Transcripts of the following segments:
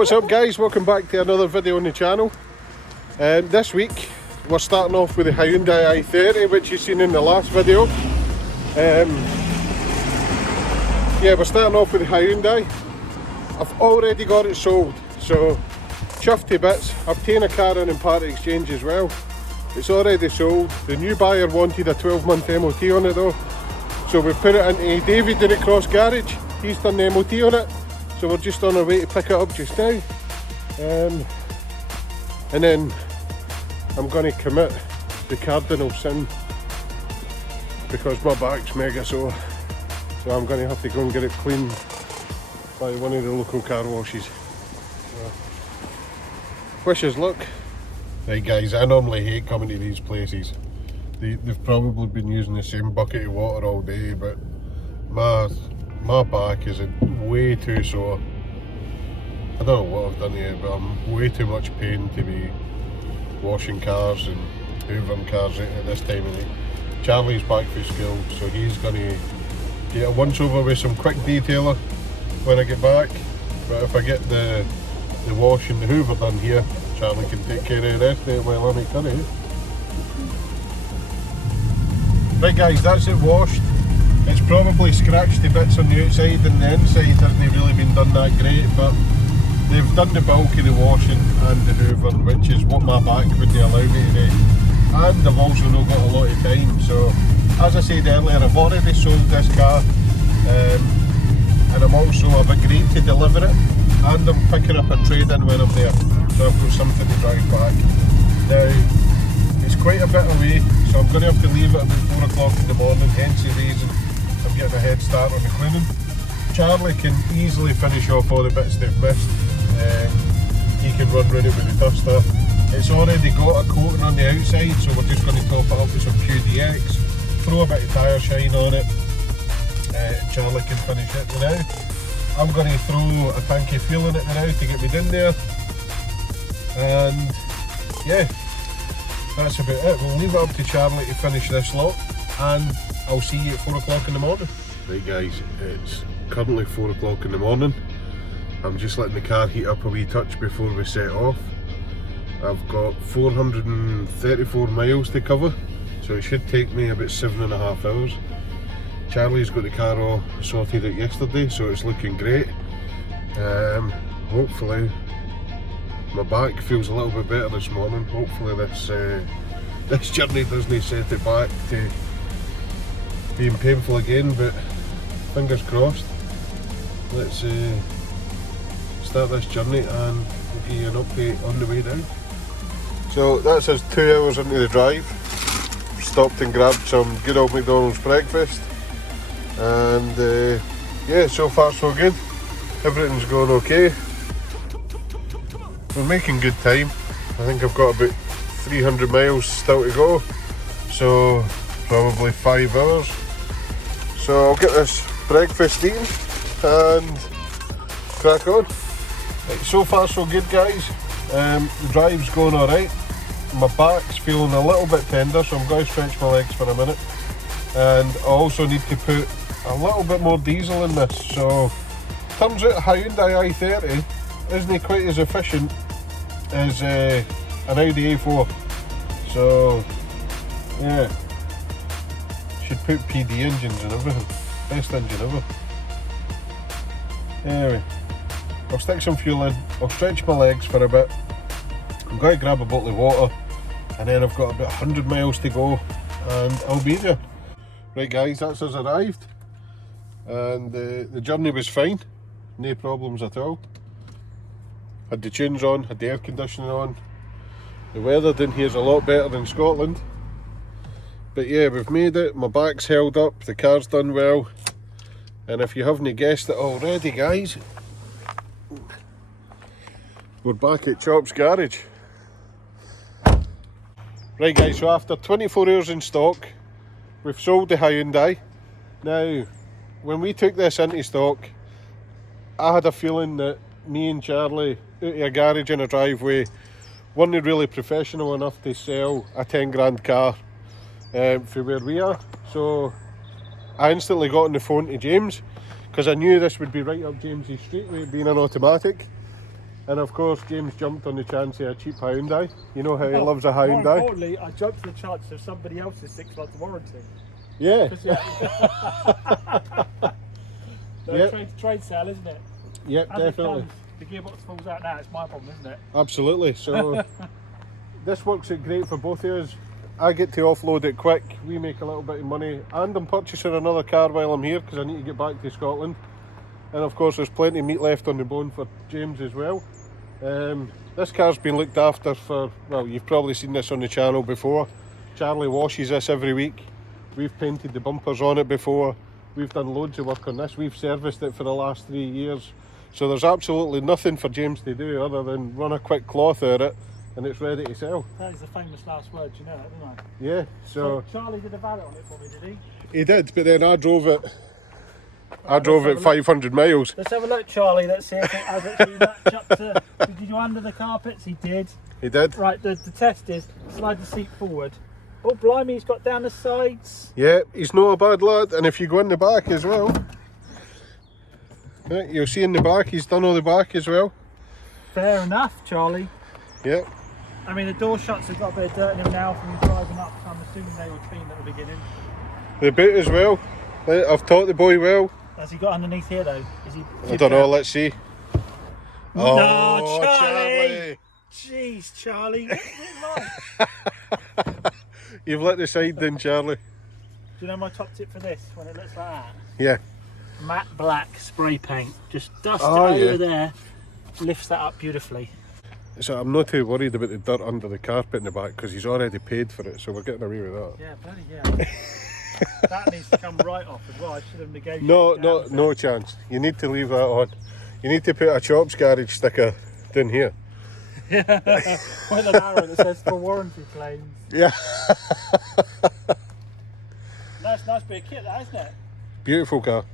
What's up guys, welcome back to another video on the channel. This week we're starting off with the Hyundai i30, which you've seen in the last video. Yeah, we're starting off with the Hyundai. I've already got it sold, so chuffed to bits. I've taken a car in part exchange as well. It's already sold. The new buyer wanted a 12-month MOT on it though, so we put it into David in the Cross Garage. He's done the MOT on it, so we're just on our way to pick it up just now. And then I'm going to commit the cardinal sin because my back's mega sore, so I'm going to have to go and get it cleaned by one of the local car washes. Wish us luck. Right guys, I normally hate coming to these places. They've probably been using the same bucket of water all day, but my back is way too sore. I don't know what I've done here, but I'm way too much pain to be washing cars and hoovering cars at this time of the day. Charlie's back for school, so he's going to get a once over with some quick detailer when I get back. But if I get the wash and the hoover done here, Charlie can take care of the rest of it while I'm at curry. Right guys, that's it washed. It's probably scratched the bits on the outside, and the inside hasn't really been done that great, but they've done the bulk of the washing and the hoovering, which is what my back would allow me to do. And I've also not got a lot of time, so as I said earlier, I've already sold this car, and I've agreed to deliver it, and I'm picking up a trade-in when I'm there, so I've got something to drive back. Now, it's quite a bit away, so I'm going to have to leave it about 4 o'clock in the morning, hence the reason I'm getting a head start on the cleaning. Charlie can easily finish off all the bits they've missed. He can run round it with the duster. It's already got a coating on the outside, so we're just going to top it up with some QDX, throw a bit of tyre shine on it, and Charlie can finish it now. I'm going to throw a tank of fuel in it now to get me down there, and yeah, that's about it. We'll leave it up to Charlie to finish this lot, and I'll see you at 4 o'clock in the morning. Right guys, it's currently 4 o'clock in the morning. I'm just letting the car heat up a wee touch before we set off. I've got 434 miles to cover, so it should take me about 7.5 hours. Charlie's got the car all sorted out yesterday, so it's looking great. Hopefully my back feels a little bit better this morning. Hopefully this journey doesn't set it back to being painful again, but fingers crossed. Let's start this journey and we'll give you an update on the way down. So that's us 2 hours into the drive. Stopped and grabbed some good old McDonald's breakfast, and yeah, so far so good. Everything's going okay. We're making good time. I think I've got about 300 miles still to go, so probably 5 hours. So I'll get this breakfast eaten and crack on. Right, so far so good guys. The drive's going alright. My back's feeling a little bit tender, so I'm going to stretch my legs for a minute, and I also need to put a little bit more diesel in this. So turns out a Hyundai i30 isn't quite as efficient as an Audi A4, so yeah, should put PD engines and everything, best engine ever. Anyway, I'll stick some fuel in, I'll stretch my legs for a bit, I'm going to grab a bottle of water, and then I've got about 100 miles to go and I'll be there. Right guys, that's us arrived, and the journey was fine, no problems at all. Had the tunes on, had the air conditioning on. The weather down here is a lot better than Scotland. But yeah, we've made it, my back's held up, the car's done well. And if you haven't guessed it already guys, we're back at Chop's Garage. Right guys, so after 24 hours in stock, we've sold the Hyundai. Now, when we took this into stock, I had a feeling that me and Charlie out of a garage in a driveway weren't really professional enough to sell a 10 grand car for where we are. So I instantly got on the phone to James, because I knew this would be right up James's street with it being an automatic. And of course, James jumped on the chance of a cheap Hyundai. You know how he Well, loves a more Hyundai. importantly, I jumped the chance of somebody else's 6 months warranty. Yeah. Trade sale, isn't it? Yep, As definitely. it comes, the gearbox falls out now, it's my problem, isn't it? Absolutely. So this works out great for both of us. I get to offload it quick, we make a little bit of money, and I'm purchasing another car while I'm here because I need to get back to Scotland. And of course there's plenty of meat left on the bone for James as well. This car's been looked after for, well, you've probably seen this on the channel before. Charlie washes this every week. We've painted the bumpers on it before. We've done loads of work on this. We've serviced it for the last 3 years. So there's absolutely nothing for James to do other than run a quick cloth out it and it's ready to sell. That is the famous last word, you know that, don't I? Yeah, so Charlie did a valet on it for me, did he? he did, but then I drove it. I drove it 500 miles. Let's have a look, Charlie. Let's see if it has actually matched up to. Did you do under the carpets? He did. He did. Right, the test is slide the seat forward. Oh, blimey, he's got down the sides. Yeah, he's not a bad lad. And if you go in the back as well, yeah, you'll see in the back, he's done all the back as well. Fair enough, Charlie. Yeah. I mean, the door shuts have got a bit of dirt in them now from driving up, so I'm assuming they were clean at the beginning. The boot as well. I've taught the boy well. Has he got underneath here though? Is he? I don't know, let's see. No, Oh, Charlie! Jeez, Charlie. What's it like? You've let the side down, Charlie. Do you know my top tip for this when it looks like that? Yeah. Matte black spray paint. Just dust Oh, it over yeah. there. Lifts that up beautifully. So I'm not too worried about the dirt under the carpet in the back because he's already paid for it, so we're getting away with that. Yeah, bloody yeah. That needs to come right off as well. I should have negotiated. No chance. You need to leave that on. You need to put a Chops Garage sticker down here. With an arrow that says for warranty claims. Yeah. Nice bit of kit, that, isn't it? Beautiful car.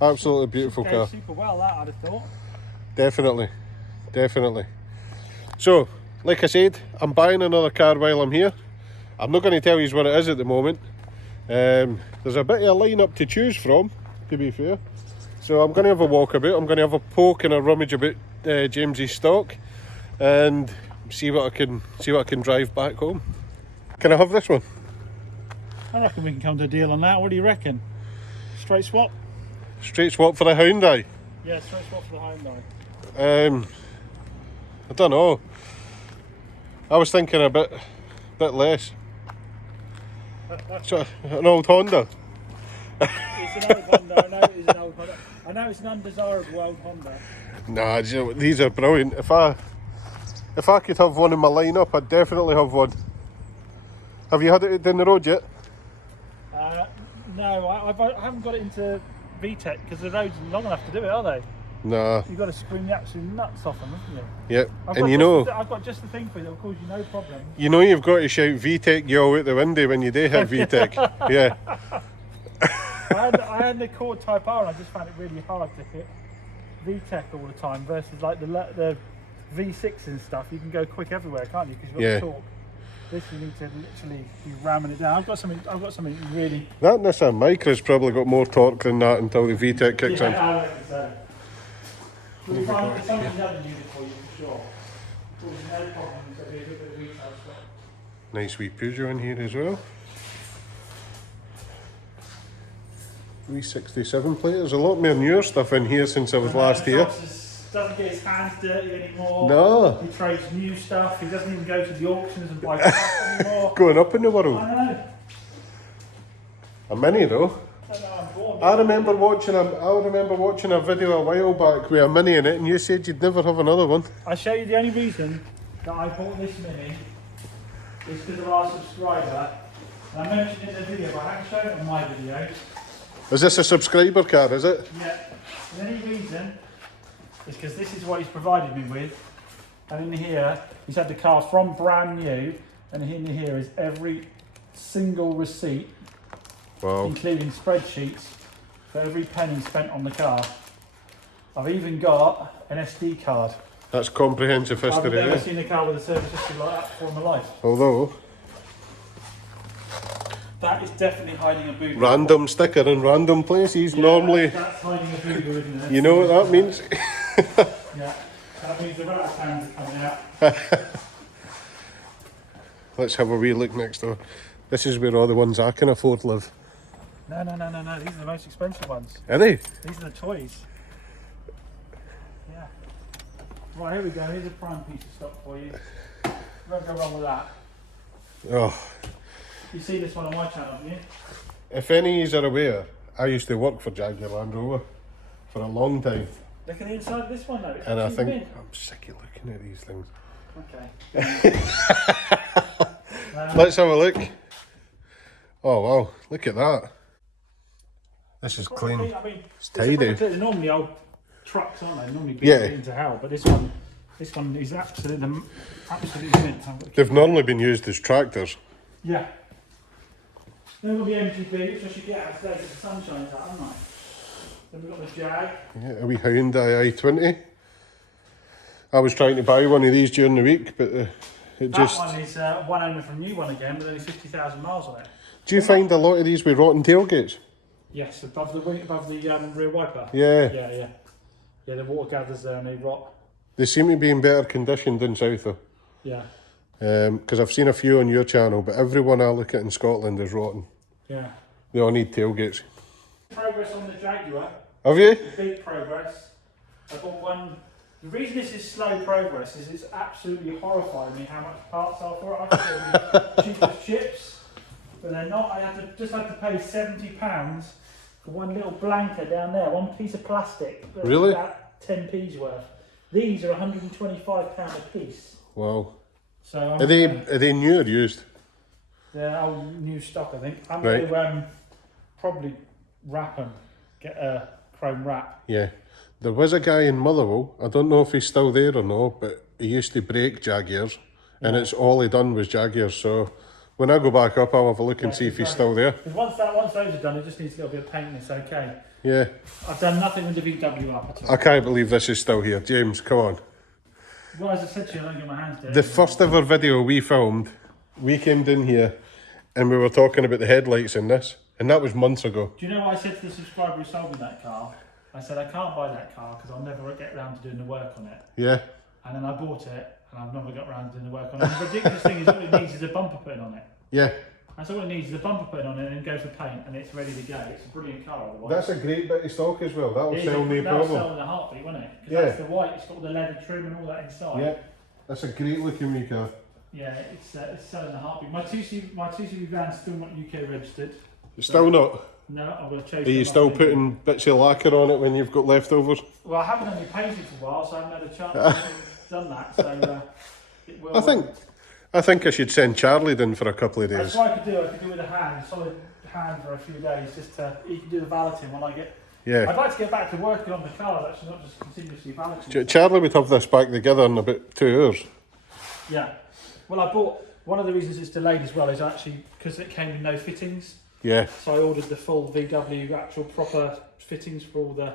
Absolutely beautiful car. Goes super well, that I'd have thought. Definitely. So, like I said, I'm buying another car while I'm here. I'm not going to tell you what it is at the moment. There's a bit of a lineup to choose from, to be fair. So I'm going to have a walk about. I'm going to have a poke and a rummage about James's stock, and see what I can drive back home. Can I have this one? I reckon we can come to a deal on that. What do you reckon? Straight swap? Straight swap for the Hyundai. Yeah, straight swap for the Hyundai. I don't know. I was thinking a bit less. So, an old Honda. It's an old Honda. I know it is an old Honda. I know it's an undesirable old Honda. Nah, do you know what? These are brilliant. If I could have one in my lineup, I'd definitely have one. Have you had it down the road yet? No, I haven't got it into VTEC because the roads are long enough to do it, are they? Nah. You've got to scream the absolute nuts off them, haven't you? Yeah, I've got just the thing for you that will cause you no problem. You know you've got to shout VTEC you out the window when you do hit VTEC. Yeah. I had the Accord Type R and I just found it really hard to hit VTEC all the time versus like the V6 and stuff. You can go quick everywhere, can't you? Because you've got the torque. This you need to literally be ramming it down. I've got something really. That Nissan Micra's probably got more torque than that until the VTEC kicks in. I reckon so. We'll find something another unit for you for sure. No problems. There'll be a good bit of retail stock. Nice wee Peugeot in here as well. 367 plate. There's a lot more newer stuff in here since I was last here. Doesn't get his hands dirty anymore. No. He trades new stuff. He doesn't even go to the auctions and buy stuff anymore. Going up in the world. I know. A Mini though. I remember watching a video a while back with a Mini in it, and you said you'd never have another one. I'll show you the only reason that I bought this Mini is because of our subscriber. And I mentioned it in the video, but I haven't shown it on my video. Is this a subscriber car, is it? Yeah. The only reason is because this is what he's provided me with. And in here, he's had the car from brand new, and in here is every single receipt, including spreadsheets, for every penny spent on the car. I've even got an SD card. That's comprehensive history. I've never seen a car with a service history like that before in my life. Although, that is definitely hiding a booger. random sticker in random places, Yeah, normally. That's hiding a booger, isn't it? You know what that means? Yeah. That means the rat fans are coming out. Let's have a wee look next door. This is where all the ones I can afford live. No. These are the most expensive ones. Are they? These are the toys. Yeah. Right, here we go. Here's a prime piece of stock for you. Won't go wrong with that. Oh. You see this one on my channel, haven't you? If any of you are aware, I used to work for Jaguar Land Rover for a long time. Look at the inside of this one though. And I think I'm sick of looking at these things. Okay. Let's have a look. Oh wow, look at that. This is clean. I mean, it's tidy. They're normally old trucks, aren't they? Normally beat into hell, but this one is absolutely mint. They've normally been used as tractors. Yeah. Then we've got the MGB, which I should get out today because the sun shines out, haven't I? Then we've got the Jag. Yeah, a wee Hyundai i20. I was trying to buy one of these during the week, but That one is one owner from new one again, with only 50,000 miles on it. Do you find a lot of these with rotten tailgates? Yes, above the rear wiper. Yeah. Yeah, the water gathers there and they rot. They seem to be in better condition than south though. Yeah. Because I've seen a few on your channel, but everyone I look at in Scotland is rotten. Yeah. They all need tailgates. Progress on the Jaguar. Have you? Big progress. I bought one. The reason this is slow progress is it's absolutely horrifying me how much parts are for it. I thought they were cheap as chips, but they're not. I just had to pay £70 for one little blanker down there, one piece of plastic. That's really? About 10p's worth. These are £125 a piece. Wow. So are they new or used? They're old new stock, I think. I'm right. going to probably wrap them, get a chrome wrap. Yeah. There was a guy in Motherwell, I don't know if he's still there or not, but he used to break Jaguars, and it's all he done was Jaguars, so when I go back up I'll have a look and see if he's still there. Once those are done, it just needs to get a bit of paint and it's okay. Yeah. I've done nothing with the VW up at all. I can't believe this is still here. James, come on. Well, as I said to you, I don't get my hands dirty. The first ever video we filmed, we came down here and we were talking about the headlights in this, and that was months ago. Do you know what I said to the subscriber who sold me that car? I said, I can't buy that car because I'll never get around to doing the work on it. Yeah. And then I bought it and I've never got around to doing the work on it. The ridiculous thing is all it needs is a bumper putting on it. Yeah. That's all it needs is a bumper putting on it and it goes for paint and it's ready to go. It's a brilliant car otherwise. That's a great bit of stock as well. That'll sell me a problem. That'll sell in a heartbeat, won't it? Because that's the white, it's got all the leather trim and all that inside. Yeah. That's a great looking wee car. Yeah, it's selling in a heartbeat. My 2CV van's still not UK registered. Still not? No, I'm going to chase. Are you still putting bits of lacquer on it when you've got leftovers? Well, I haven't only painted for a while, so I haven't had a chance to done that. So it will. I think I should send Charlie in for a couple of days. That's what I could do. I could do with a hand, solid hand for a few days, just to he can do the valeting when I get. Yeah. I'd like to get back to working on the cars, actually, not just continuously valeting. Charlie would have this back together in about 2 hours. Yeah. Well, I bought. One of the reasons it's delayed as well is actually because it came with no fittings. Yeah. So I ordered the full VW actual proper fittings for all the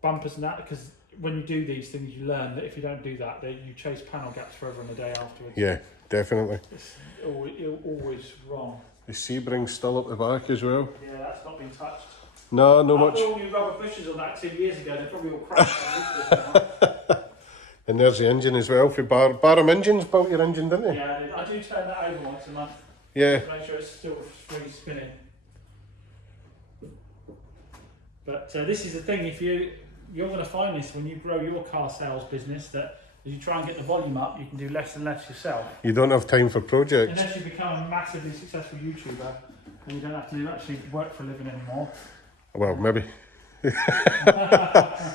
bumpers and that, because when you do these things you learn that if you don't do that, you chase panel gaps forever and a day afterwards. Yeah, definitely. It's always wrong. The Sebring's still up the back as well. Yeah, that's not been touched. No, no I much. put all new rubber bushes on that 2 years ago, they're probably all cracked now. And there's the engine as well. For Barham Engines built your engine, didn't they? Yeah, I do turn that over once a month. Yeah. To make sure it's still free spinning. But this is the thing, if you're going to find this when you grow your car sales business, that as you try and get the volume up, you can do less and less yourself. You don't have time for projects. Unless you become a massively successful YouTuber and you don't have to actually work for a living anymore. Well, maybe.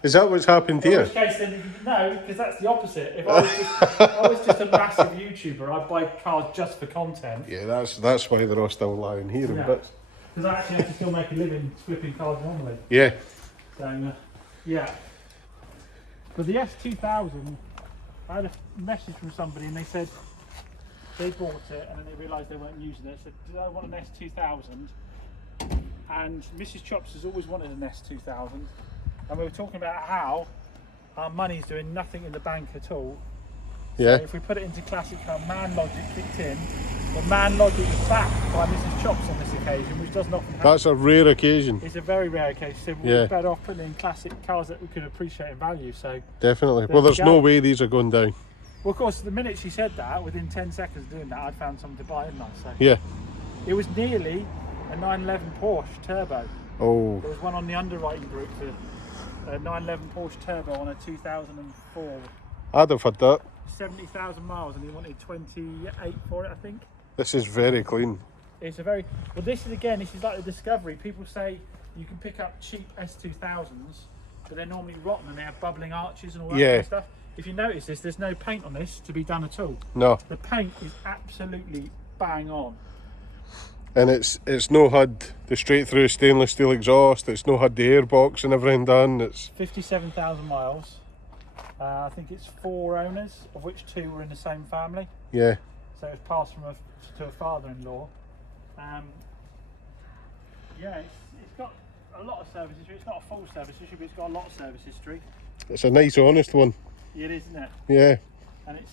Is that what's happened to you? In which case, then no, because that's the opposite. If I was just a massive YouTuber, I'd buy cars just for content. Yeah, that's why they're all still lying here in bits. Because I actually have to still make a living flipping cars normally. Yeah. So, yeah. But the S2000, I had a message from somebody and they said they bought it and then they realised they weren't using it. So did I want an S2000? And Mrs. Chops has always wanted an S2000. And we were talking about how our money's doing nothing in the bank at all. Yeah. So if we put it into classic car, man logic kicked in, the man logic backed by Mrs. Chops on this occasion, which doesn't often happen. That's a rare occasion. It's a very rare occasion. So we're better off putting in classic cars that we could appreciate in value. So Definitely. Well, there's no way these are going down. Well, of course, the minute she said that, within 10 seconds of doing that, I'd found something to buy, hadn't I? So yeah. It was nearly a 911 Porsche Turbo. Oh. There was one on the underwriting group for a 911 Porsche Turbo on a 2004. I'd have had that. 70,000 miles, and he wanted 28 for it, I think. This is very clean. It's a very... Well, this is like the Discovery. People say you can pick up cheap S2000s, but they're normally rotten and they have bubbling arches and all that kind of stuff. If you notice this, there's no paint on this to be done at all. No. The paint is absolutely bang on. And it's no had the straight through stainless steel exhaust, it's no had the airbox and everything done. It's 57,000 miles. I think it's 4 owners, of which 2 were in the same family. Yeah. So it was passed from to a father-in-law. Yeah, it's got a lot of service history. It's not a full service history, but it's got a lot of service history. It's a nice, honest one. It is, isn't it? Yeah. And it's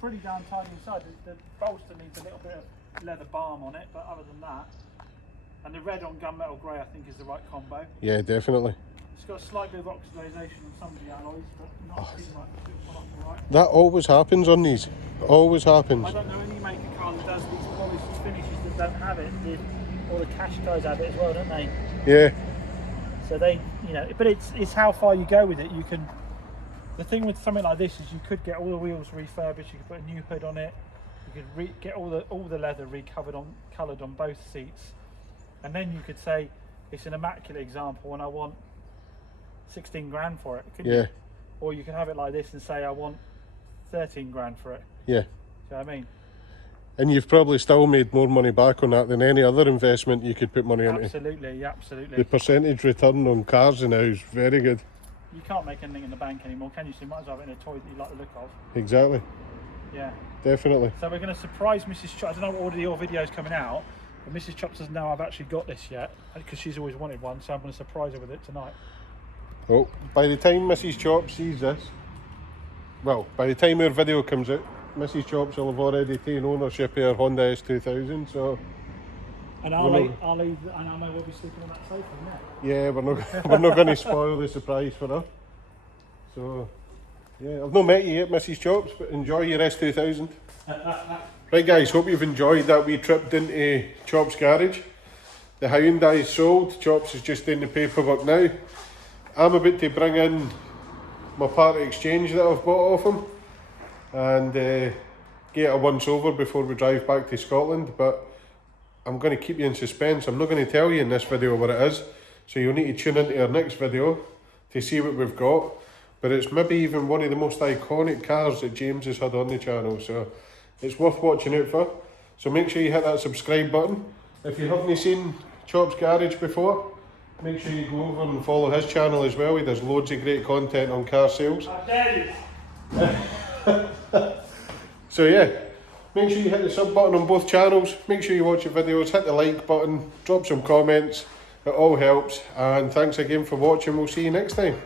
pretty darn tidy inside. The bolster needs a little bit of leather balm on it, but other than that, and the red on gunmetal grey, I think, is the right combo. Yeah, definitely. It's got a slight bit of oxidisation on some of the alloys, but not too much. It'll come up all right. That always happens on these. Always happens. I don't know any make of car that does these polished finishes that don't have it. All the cash guys have it as well, don't they? Yeah. So they, you know, but it's how far you go with it. You can. The thing with something like this is you could get all the wheels refurbished. You could put a new hood on it. You could get all the leather coloured on both seats, and then you could say it's an immaculate example, and I want 16 grand for it. Couldn't you? Or you can have it like this and say I want 13 grand for it. Yeah. Do you know what I mean? And you've probably still made more money back on that than any other investment you could put money into. Absolutely, absolutely. The percentage return on cars now is very good. You can't make anything in the bank anymore, can you? So you might as well have it in a toy that you like the look of. Exactly. Yeah. Definitely. So we're going to surprise Mrs. Chops. I don't know what order your video's coming out, but Mrs. Chops doesn't know I've actually got this yet, because she's always wanted one, so I'm going to surprise her with it tonight. Oh, by the time Mrs. Chops sees this, well, by the time our video comes out, Mrs. Chops will have already taken ownership of her Honda S2000, so... And I know we'll be sleeping on that sofa, isn't it? Yeah, we're not going to spoil the surprise for her. So, yeah, I've not met you yet, Mrs. Chops, but enjoy your S2000. Right guys, hope you've enjoyed that wee trip into Chops' garage. The Hyundai is sold, Chops is just doing the paperwork now. I'm about to bring in my part exchange that I've bought off him and get a once over before we drive back to Scotland, but I'm going to keep you in suspense. I'm not going to tell you in this video what it is, so you'll need to tune into our next video to see what we've got. But it's maybe even one of the most iconic cars that James has had on the channel, so it's worth watching out for. So make sure you hit that subscribe button. If you haven't seen Chops' garage before, make sure you go over and follow his channel as well. He does loads of great content on car sales. So yeah, make sure you hit the sub button on both channels. Make sure you watch your videos, hit the like button, drop some comments. It all helps. And thanks again for watching. We'll see you next time.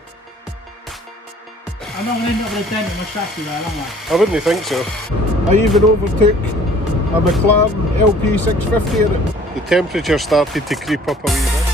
I'm not going to end up with a dent in my chassis there, am I? I wouldn't think so. I even overtook a McLaren LP650 in it. The temperature started to creep up a wee bit.